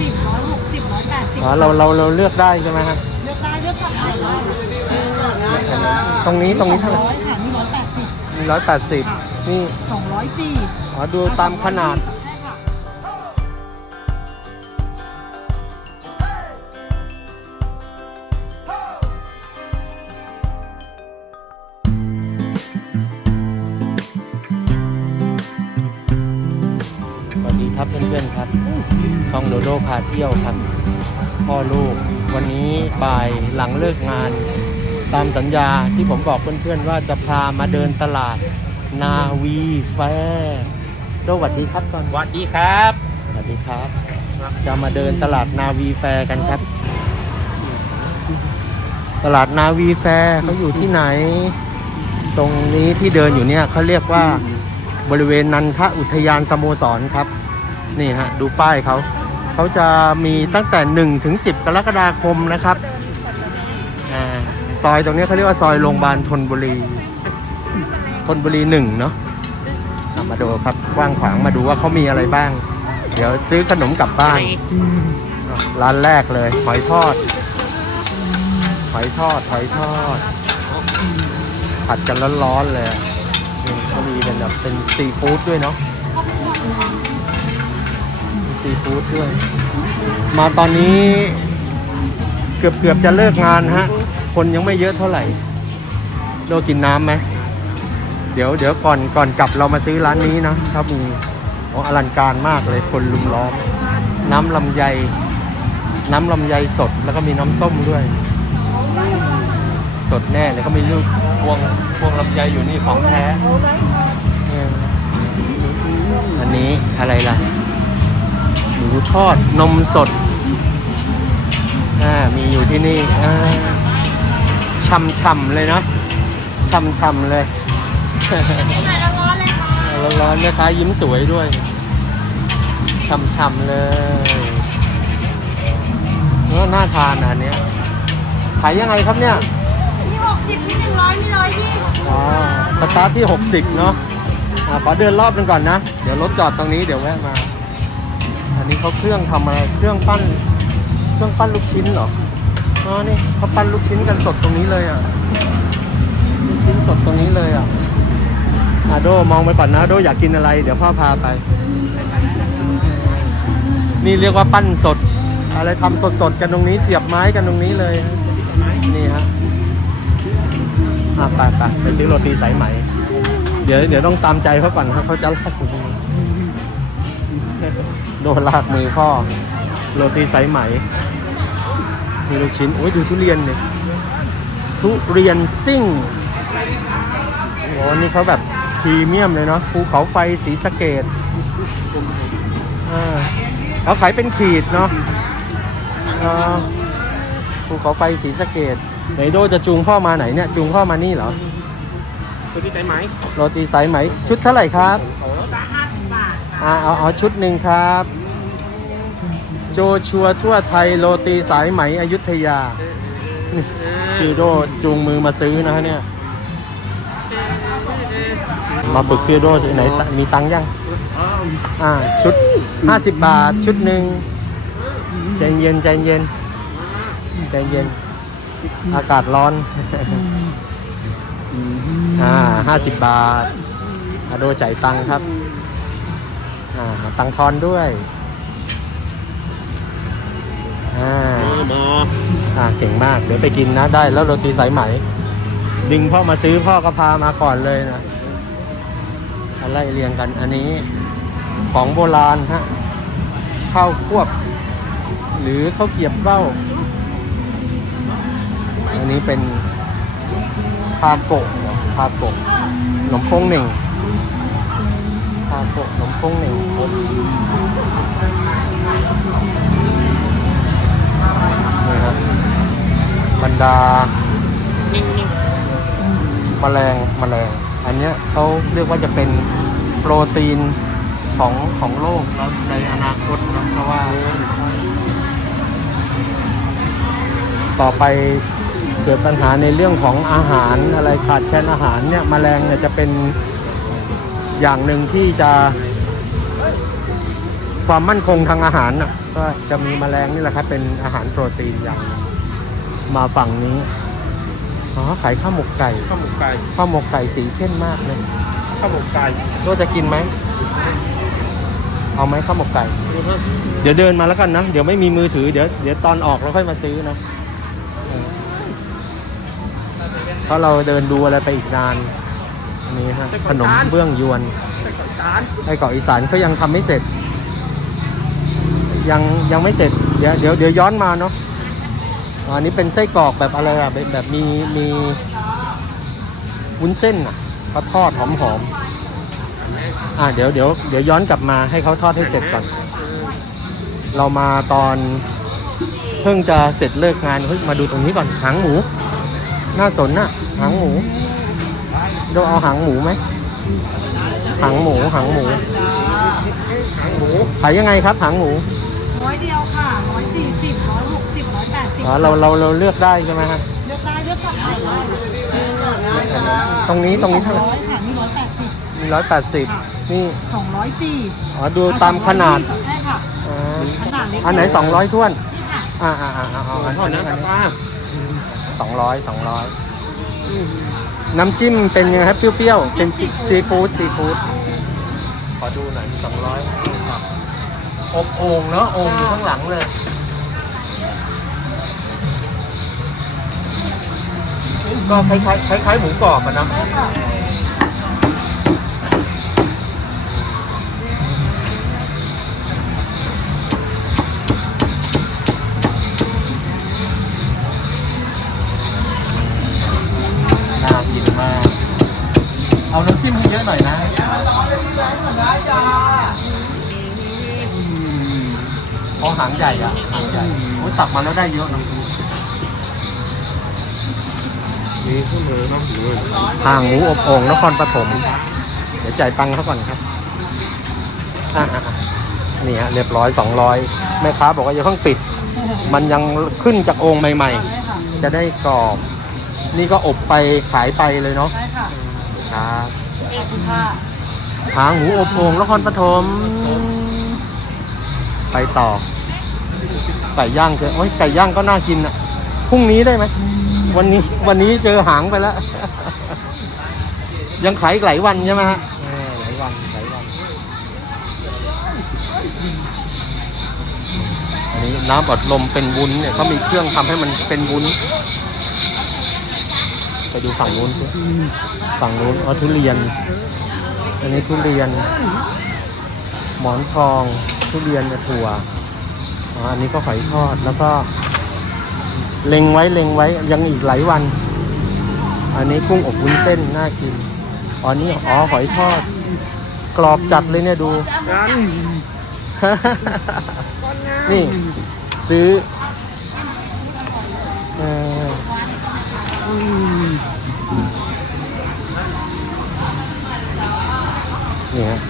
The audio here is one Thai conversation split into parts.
สิบร้อยหกสิบร้อยแปดสิบอ๋อเราเราเราเลือกได้ใช่ไหมครับเลือกได้เลือกสั่งได้เลยตรงนี้ตรงนี้เท่าไหร่ร้อยค่ะนี่ร้อยแปดสิบมีร้อยแปดสิบนี่สองร้อยสี่อ๋อดูตามขนาด พาเที่ยวครับพ่อลูก วันนี้บ่ายหลังเลิกงาน ตามสัญญาที่ผมบอกเพื่อนๆว่าจะพามาเดินตลาด นาวีแฟร์สวัสดีครับก่อนสวัสดีครับ สวัสดีครับ จะมาเดินตลาดนาวีแฟร์กันครับ ตลาดนาวีแฟร์เขาอยู่ที่ไหน ตรงนี้ที่เดินอยู่เนี่ยเขาเรียกว่าบริเวณนันทอุทยานสโมสรครับ นี่ฮะ ดูป้ายเขา เขาจะมีตั้งแต่1ถึง10 กรกฎาคมนะครับอาซอยตรงนี้เขาเรียกว่าซอยโรงพยาบาลธนบุรีธนบุรีหนึ่งเนาะอะมาดูครับกว้างขวางมาดูว่าเขามีอะไรบ้าง เดี๋ยวซื้อขนมกลับบ้าน ร้านแรกเลย หอยทอด หอยทอด หอยทอด ผัดกันร้อนๆเลยอะนี่ก็มีเป็นแบบเป็นซีฟู้ดด้วยเนาะมี ซีฟู้ดด้วย มาตอนนี้เกือบเกือบจะเลิกงานฮะ คนยังไม่เยอะเท่าไหร่ โดกินน้ำไหม เดี๋ยวเดี๋ยวก่อนก่อนกลับเรามาซื้อร้านนี้นะครับมีโอ้อลังการมากเลยคนลุมล้อม น้ำลำไย น้ำลำไยสดแล้วก็มีน้ำส้มด้วย สดแน่เลยก็มีลูกพวงพวงลำไยอยู่นี่ของแท้อันนี้อะไรล่ะ ทอดนมสดอ่ามีอยู่ที่นี่อ่าช่ำๆเลยเนาะช่ำๆเลยร้อนๆนะคะยิ้มสวยด้วยช่ำๆเลยเออน่าทานอะอันเนี้ยขายยังไงครับเนี่ยมีหกสิบมีหนึ่งร้อยมีร้อยยี่อ๋อสตาร์ทที่60เนาะอ่าขอเดินรอบนึงก่อนนะ เดี๋ยวรถจอดตรงนี้เดี๋ยวแวะมาอั นนี้เขาเครื่องทำอะไรเครื่องปั้น เครื่องปั้นลูกชิ้นเหรออ๋อนี่เขาปั้นลูกชิ้นกันสดตรงนี้เลยอะลูกชิ้นสดตรงนี้เลยอะอาโดมองไปก่อนนะโดอยากกินอะไร เดี๋ยวพ่อพาไป นี่เรียกว่าปั้นสด อะไรทำสดๆกันตรงนี้เสียบไม้กันตรงนี้เลยฮะนี่ฮะอะไปไปไปซื้อโรตีสายไหมเดี๋ยวเดี๋ยวต้องตามใจเขาก่อนครับเขาจะลากมือโด นลากมือพ่อโรตีสายไหม มีลูกชิ้น โอ้ยดูทุเรียนเลยทุเรียนซิ่งโอ้นี่เขาแบบพรีเมียมเลยเนาะภูเขาไฟสีสะเกดอ่าเขาขายเป็นขีดเนาะอ่าภูเขาไฟสีสะเกดไหนโดจะจูงพ่อมาไหนเนี่ย จูงพ่อมานี่เหรอสวัสดีใจไหมโรตีสายไหม ชุดเท่าไหร่ครับโอ้โหอ่าเอาเอาชุดหนึ่งครับโจชัวทั่วไทยโรตีสายไหมอยุธยาพี่โดจูงมือมาซื้อนะฮะเนี่ย มาฝึกพี่โดที่ไหนมีตังค์ยัง อ่า ชุด 50 บาทชุดหนึ่งใจเย็นใจเย็นใจเย็น อากาศร้อน อ่าห้าสิบบาทอาโดจ่ายตังค์ครับ อ่าตังค์ทอนด้วย อ่าหมออ่าเก่งมาก เดี๋ยวไปกินนะได้แล้วโรตีสายไหม ดึงพ่อมาซื้อพ่อก็พามาก่อนเลยนะอะไรเรียงกันอันนี้ของโบราณฮะข้าวควบ หรือข้าวเกรียบเบ้าอันนี้เป็นทาโกะเหรอทาโกะขนมโค้งหนึ่งทาโกะขนมโค้งหนึ่ง บรรดาแมลงแมลง อันเนี้ยเขาเรียกว่าจะเป็นโปรตีนของของโลกแล้วในอนาคตนะเพราะว่า ต่อไปเกิดปัญหาในเรื่องของอาหารอะไรขาดแคลนอาหารเนี่ยแมลงเนี่ยจะเป็นอย่างหนึ่งที่จะความมั่นคงทางอาหารน่ะก็จะมีแมลงนี่แหละครับเป็นอาหารโปรตีนอย่างนึง มาฝั่งนี้ อ๋อ ขายข้าวหมกไก่ ข้าวหมกไก่ข้าวหมกไก่สีเข้มมากเลยข้าวหมกไก่โก็จะกินไหม เอาไหมข้าวหมกไก่ดูเถอะเดี๋ยวเดินมาแล้วกันนะ เดี๋ยวไม่มีมือถือ เดี๋ยวเดี๋ยวตอนออกเราค่อยมาซื้อนะเออเพราะเราเดินดูอะไรไปอีกนาน อันนี้ฮะขนมเบื้องยวนไส้กรอกจานไส้กรอกอีสานเขายังทำไม่เสร็จ ยังยังไม่เสร็จ เดี๋ยวเดี๋ยวเดี๋ยวย้อนมาเนาะ อันนี้เป็นไส้กรอกแบบอะไรอะเป็นแบบมีมีวุ้นเส้นอะเขาทอดหอมหอมอ่าเดี๋ยวเดี๋ยวเดี๋ยวย้อนกลับมาให้เขาทอดให้เสร็จก่อน เรามาตอนเพิ่งจะเสร็จเลิกงานเฮ้ยมาดูตรงนี้ก่อนหางหมูน่าสนน่ะ หางหมูเราเอาหางหมูไหมหางหมูหางหมูหางหมูขายยังไงครับหางหมูร้อยเดียวค่ะร้อยสี่สิบร้อยหกสิบ สิบอ๋อเราเราเราเลือกได้ใช่ไหมฮะเลือกได้เลือกสั่งได้เลยตรงนี้ตรงนี้เท่าไหร่ร้อยค่ะนี่ร้อยแปดสิบมีร้อยแปดสิบนี่สองร้อยสี่อ๋อดูตามขนาดใช่ค่ะอ่าขนาดเล็กอันไหนสองร้อยท้วนนี่ค่ะอ่าอ่าอ่าเอาอันทอดนี้นะอันนี้ป้าสองร้อยสองร้อยน้ำจิ้มเป็นยังไงครับเปรี้ยวๆเป็นซีฟู้ดซีฟู้ดขอดูหน่อยสองร้อยอบโอ่งเนาะโอ่งอยู่ข้างหลังเลย ก็คล้ายๆคล้ายๆหมูกรอบอะเนาะใช่ค่ะน่ากินมาก เอาน้ำจิ้มเยอะหน่อยนะอืมเพราะหางใหญ่อะหางใหญ่โอ้ยตักมาแล้วได้เยอะนะนี่ขึ้นเลยเนาะหมู ห่างหมูอบโอ่งนครปฐมเดี๋ยวจ่ายตังค์เขาก่อนครับอะนี่ฮะเรียบร้อยสองร้อยแม่ค้าบอกว่าอย่าเพิ่งปิด มันยังขึ้นจากโอ่งใหม่ ๆ จะได้กรอบ นี่ก็อบไปขายไปเลยเนาะใช่ค่ะครับขอบคุณค่ะหางหมูอบโอ่งนครปฐมไปต่อไก่ย่างเจอโอ้ยไก่ย่างก็น่ากินอะพรุ่งนี้ได้ไหม วันนี้วันนี้เจอหางไปแล้ว ยังขายอีกหลายวันใช่ไหมฮะเออหลายวันหลายวัน อันนี้น้ำอัดลมเป็นวุ้นเนี่ยเขามีเครื่องทำให้มันเป็นวุ้น ไปดูฝั่งนู้นสิฝั่งนู้นอ๋อทุเรียน อันนี้ทุเรียน หมอนทอง ทุเรียนกับถั่วอ๋ออันนี้ก็หอยทอดแล้วก็ เล็งไว้เล็งไว้ยังอีกหลายวัน อันนี้กุ้งอบวุ้นเส้นน่ากินอ๋อนี่อ๋อหอยทอด กรอบจัดเลยเนี่ยดูกันนี่ ซื้อเออนี่ฮะ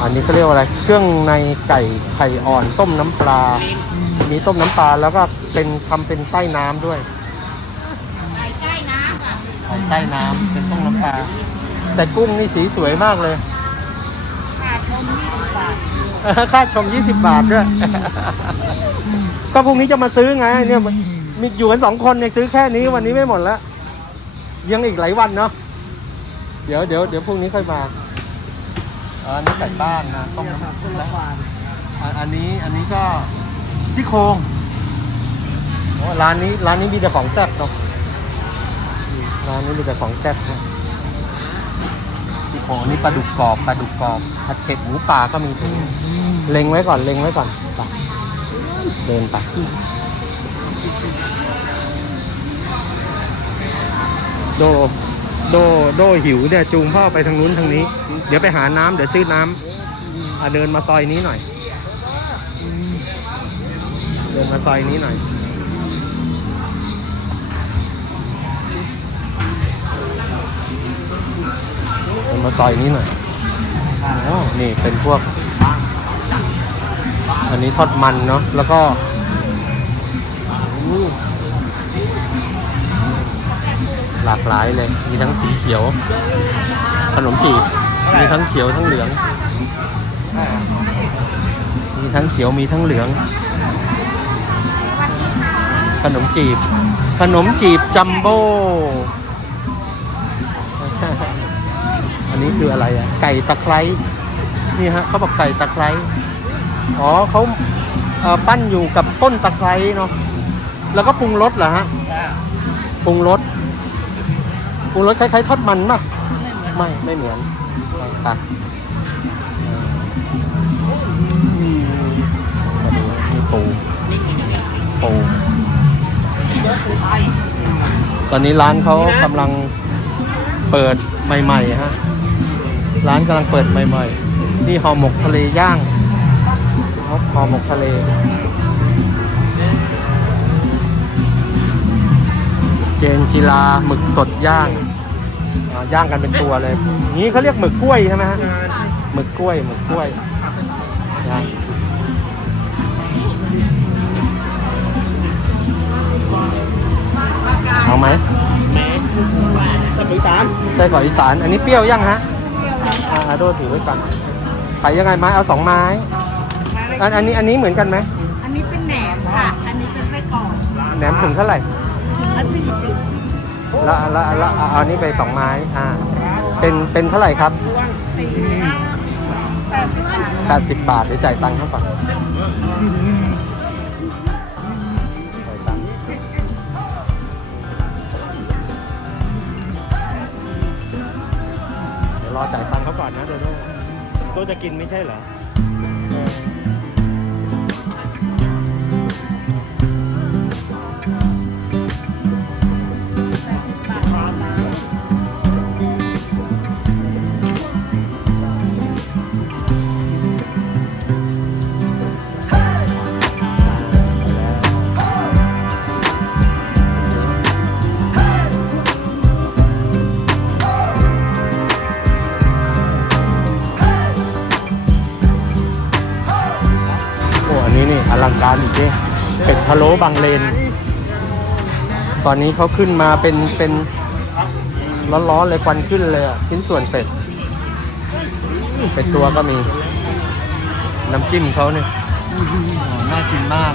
อันนี้เขาเรียกว่าอะไร เครื่องในไก่ไข่อ่อนต้มน้ำปลา มีต้มน้ำปลาแล้วก็เป็นทำเป็นใต้น้ำด้วยไก่ใต้น้ำไก่ใต้น้ำเป็นต้มน้ำปลาแต่กุ้งนี่สีสวยมากเลยค่าชม 20 บาทด้วย ก็พรุ่งนี้จะมาซื้อไง เนี่ยมันมีอยู่กันสองคนเนี่ยซื้อแค่นี้วันนี้ไม่หมดแล้วยังอีกหลายวันเนาะเดี๋ยวเดี๋ยวเดี๋ยวพรุ่งนี้ค่อยมาอ๋ออันนี้ไก่บ้านนะต้มน้ำคนละบาทอะอันนี้อันนี้ก็ ซี่โครงโอ้ร้านนี้ร้านนี้มีแต่ของแซ่บเนาะอืมร้านนี้มีแต่ของแซ่บนะซี่โครงอันนี้ปลาดุกกรอบปลาดุกกรอบผัดเผ็ดหมูป่าก็มีถึงเล็งไว้ก่อนเล็งไว้ก่อนไปเดินไปโดโดโดหิวเนี่ยจูงพ่อไปทางนู้นทางนี้ เดี๋ยวไปหาน้ำเดี๋ยวซื้อน้ำอะเดินมาซอยนี้หน่อยเดินมาซอยนี้หน่อยเดินมาซอยนี้หน่อยอ๋อนี่เป็นพวก อันนี้ทอดมันเนาะแล้วก็หลากหลายเลย มีทั้งสีเขียว ขนมจีบ มีทั้งเขียวทั้งเหลือง มีทั้งเขียวมีทั้งเหลือง ขนมจีบ ขนมจีบจัมโบ้ อันนี้คืออะไรอะไก่ตะไคร้นี่ฮะเขาบอกไก่ตะไคร้อ๋อเขาเอ่อปั้นอยู่กับต้นตะไคร้เนาะแล้วก็ปรุงรสเหรอฮะปรุงรสปรุงรสคล้ายๆทอดมันป่ะไม่ไม่เหมือนไปอันนี้นี่ปูปู ตอนนี้ร้านเขากำลังเปิดใหม่ๆฮะ ร้านกำลังเปิดใหม่ๆ นี่ห่อหมกทะเลย่างห่อหมกทะเลเจนจิลาหมึกสดย่าง ย่างกันเป็นตัวเลย นี้เขาเรียกหมึกกล้วยใช่ไหมฮะ หมึกกล้วย หมึกกล้วย เอาไหมสมุยตานไส้กรอกอีสาน อันนี้เปรี้ยวยังฮะอ่าโดถือไว้ก่อนขายยังไงไม้เอาสองไม้ อันอันนี้อันนี้เหมือนกันไหมอันนี้เป็นแหนมค่ะ อันนี้เป็นไส้กรอกแหนมถุงเท่าไหร่ถุงละสี่สิบแล้วแล้วแล้วเอาเอาอันนี้ไปสองไม้อ่าเป็นเป็นเท่าไหร่ครับสี่ห้าแปดสิบบาทแปดสิบบาทเดี๋ยวจ่ายตังค์เขาก่อน รอจ่ายตังค์เขาก่อนนะโดโด้โดจะกินไม่ใช่เหรอเอ บางเลน ตอนนี้เขาขึ้นมาเป็นเป็นร้อนๆเลยควันขึ้นเลยอะชิ้นส่วนเป็ด เป็ดตัวก็มี น้ำจิ้มเขาเนี่ยน่ากินมาก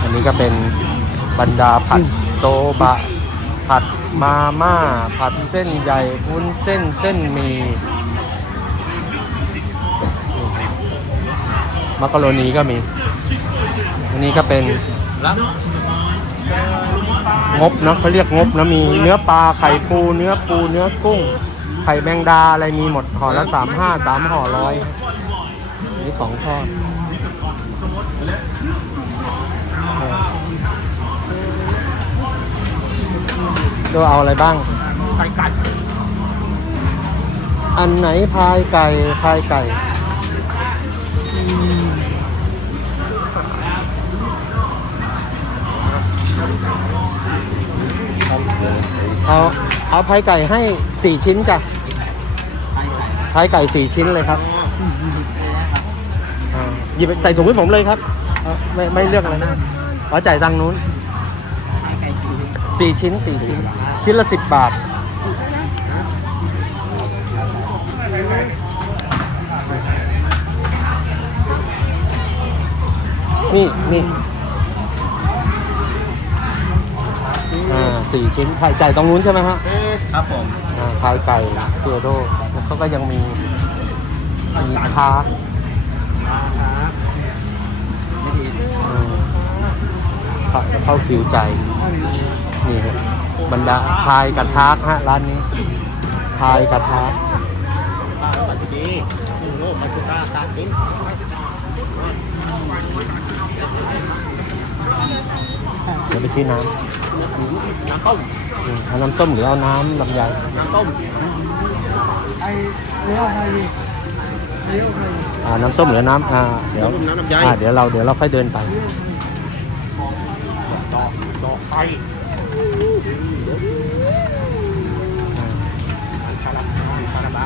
อันนี้ก็เป็นบรรดาผัดโตบะ ผัดมาม่า ผัดเส้นใหญ่วุ้นเส้นเส้นหมี มักกะโรนีก็มี อันนี้ก็เป็นงบเนอะเขาเรียกงบนะมีเนื้อปลาไข่ปู เนื้อปูเนื้อกุ้ง ไข่แมงดาอะไรมีหมดห่อละสามห้าสามห่อร้อยนี่ของทอดดูเอาอะไรบ้างไก่กัดอันไหนพายไก่พายไก่ เอาเอาพายไก่ให้สี่ชิ้นจ้ะพายไก่สี่ชิ้นเลยครับอ่าหยิบใส่ถุงให้ผมเลยครับเอาไม่ไม่เลือกอะไรนะขอจ่ายตังค์นู้นสี่ชิ้นสี่ชิ้น ชิ้นละสิบบาท นี่นี่ อ่าสี่ชิ้นไข่ไก่ตรงนู้นใช่ไหมฮะครับผมอ่าไข่ไก่เตียโดแล้วเขาก็ยังมีมีทาร์กอืมเข้าเข้าคิวใจ นี่ฮะบรรดาพายกับทาร์กฮะร้านนี้พายกับทาร์กปัจจุบันโลกปัจจุบันตาดิ้นเดี๋ยวไปซื้อน้ น้ำต้มำอืมเอาน้ำส้มหรือเอาน้ำลำไยน้ำต้มไอ้เลี้ยวไทยดิเลี้ยวไทยอ่าน้ำส้มหรือน้ำอ่าเดี๋ยวน้ำลำไยอ่าเดี๋ยวเราเดี๋ยวเราค่อยเดินไปดอกดอกไฟคาราบาคาราบา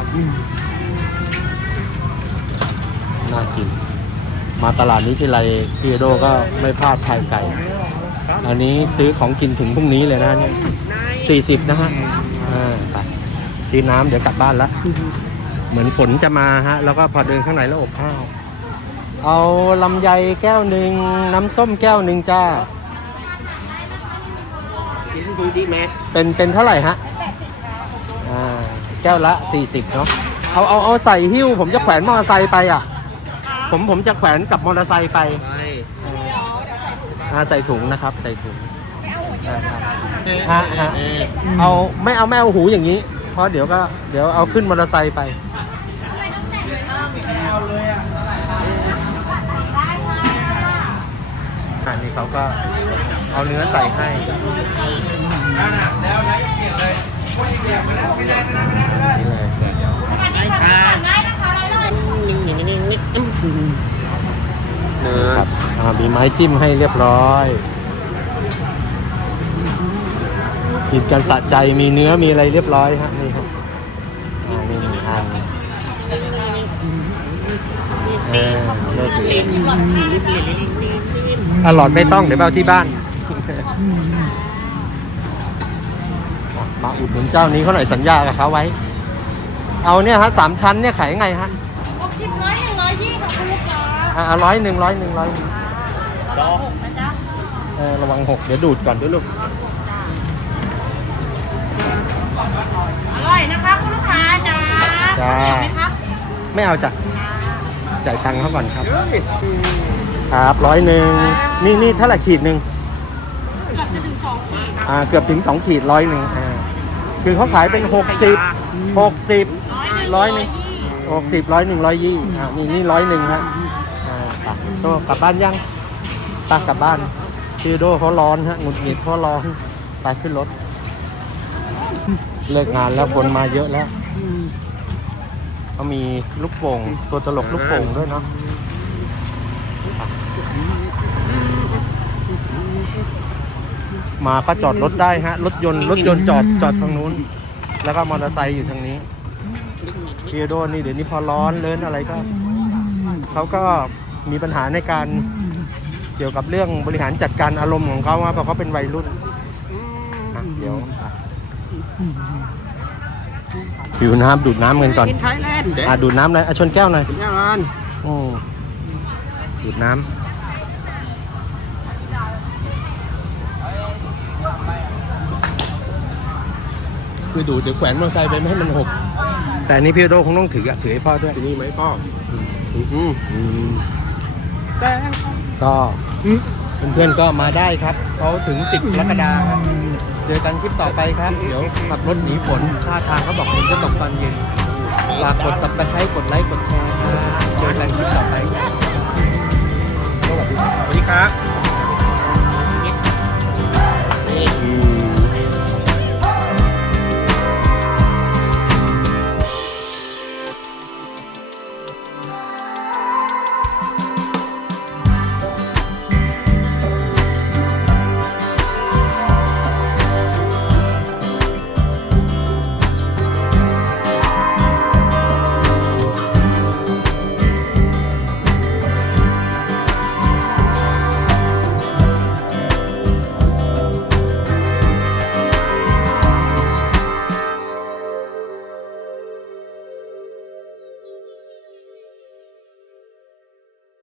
น่ากิน มาตลาดนี้ที่ไรพี่โดก็ไม่พลาดพายไก่ อันนี้ซื้อของกินถึงพรุ่งนี้เลยนะเนี่ยสี่สิบนะฮะอ่าไปซื้อน้ำเดี๋ยวกลับบ้านละเหมือนฝนจะมาฮะ แล้วก็พอเดินข้างในแล้วอบอ้าว เอาลำไยแก้วหนึ่งน้ำส้มแก้วหนึ่งจ้า กินดูดีไหมเป็นเป็นเท่าไหร่ฮะอ่าแก้วละ40เนาะ เอาเอาเอาใส่หิ้ว ผมจะแขวนมอเตอร์ไซค์ไปอะ ผมผมจะแขวนกับมอเตอร์ไซค์ไปไป อ่าใส่ถุงนะครับ ใส่ถุงนะครับฮะฮะเอาไม่เอาไม่เอาหูอย่างนี้ เพราะเดี๋ยวก็เดี๋ยวเอาขึ้นมอเตอร์ไซค์ไปอันนี้เขาก็เอาเนื้อใส่ให้นี่เลยนิ่งนิ่งนิ่งนิ่ง เนื้อครับอ่ามีไม้จิ้มให้เรียบร้อย กินกันสะใจมีเนื้อมีอะไรเรียบร้อยฮะนี่ครับอ่านี่หนึ่งอันเออเลิกเลยอะหลอดไม่ต้องเดี๋ยวไปเอาที่บ้าน มาอุดหนุนเจ้านี้เขาหน่อยสัญญากับเขาไว้ เอาเนี่ยฮะสามชั้นเนี่ยขายยังไงฮะ หกสิบร้อยหนึ่งร้อยยี่ค่ะคุณ ลูกค้าอะร้อยหนึ่งร้อยหนึ่งร้อยหนึ่งดอกนะจ๊ะเออระวังหกเดี๋ยวดูดก่อนด้วยลูก อร่อยนะคะคุณลูกค้าจ้าจ้าเห็นไหมคะไม่เอาจ้ะจ่ายตังค์เขาก่อนครับ ครับร้อยหนึ่งนี่นี่เท่าไหร่ขีดหนึ่งเกือบจะถึงสองขีดอ่าเกือบถึงสองขีดร้อยหนึ่งอ่าคือเขาขายเป็นหกสิบหกสิบร้อยหนึ่งหกสิบร้อยหนึ่งร้อยยี่อ่านี่นี่ร้อยหนึ่งฮะอ่าไป โตกลับบ้านยังไปกลับบ้านคือโดเขาร้อนฮะหงุดหงิดเพราะร้อนไปขึ้นรถ เลิกงานแล้วคนมาเยอะแล้วเขามีลูกโป่งตัวตลกลูกโป่งด้วยเนาะมาก็จอดรถได้ฮะ รถยนต์รถยนต์จอดจอดทางนู้น แล้วก็มอเตอร์ไซค์อยู่ทางนี้พีโดนี่เดี๋ยวนี้พอร้อนเลินอะไรก็เขาก็ มีปัญหาในการเกี่ยวกับเรื่องบริหารจัดการอารมณ์ของเขาว่าเพราะเขาเป็นวัยรุ่นอะเดี๋ยวหิวน้ำดูดน้ำกันก่อนกินไทยแลนด์เด็กอะดูดน้ำเลยอะชนแก้วหน่อยกินยังไงอืมดูดน้ำคือดูดเดี๋ยวแขวนมอเตอร์ไซค์ไปไม่ให้มันหกแต่อันนี่พี่โดคงต้องถืออะถือให้พ่อด้วย ที่นี่ไหมพ่ออืม ก็เพื่อนๆก็มาได้ครับเขาถึงติดกรกฎาครับ เจอกันคลิปต่อไปครับ เดี๋ยวขับรถหนีฝนท่าทางเขาบอกฝนจะตกตอนเย็นฝากกด subscribe กดไลค์กดแชร์ครับเจอกันคลิปต่อไปครับสวัสดีครับ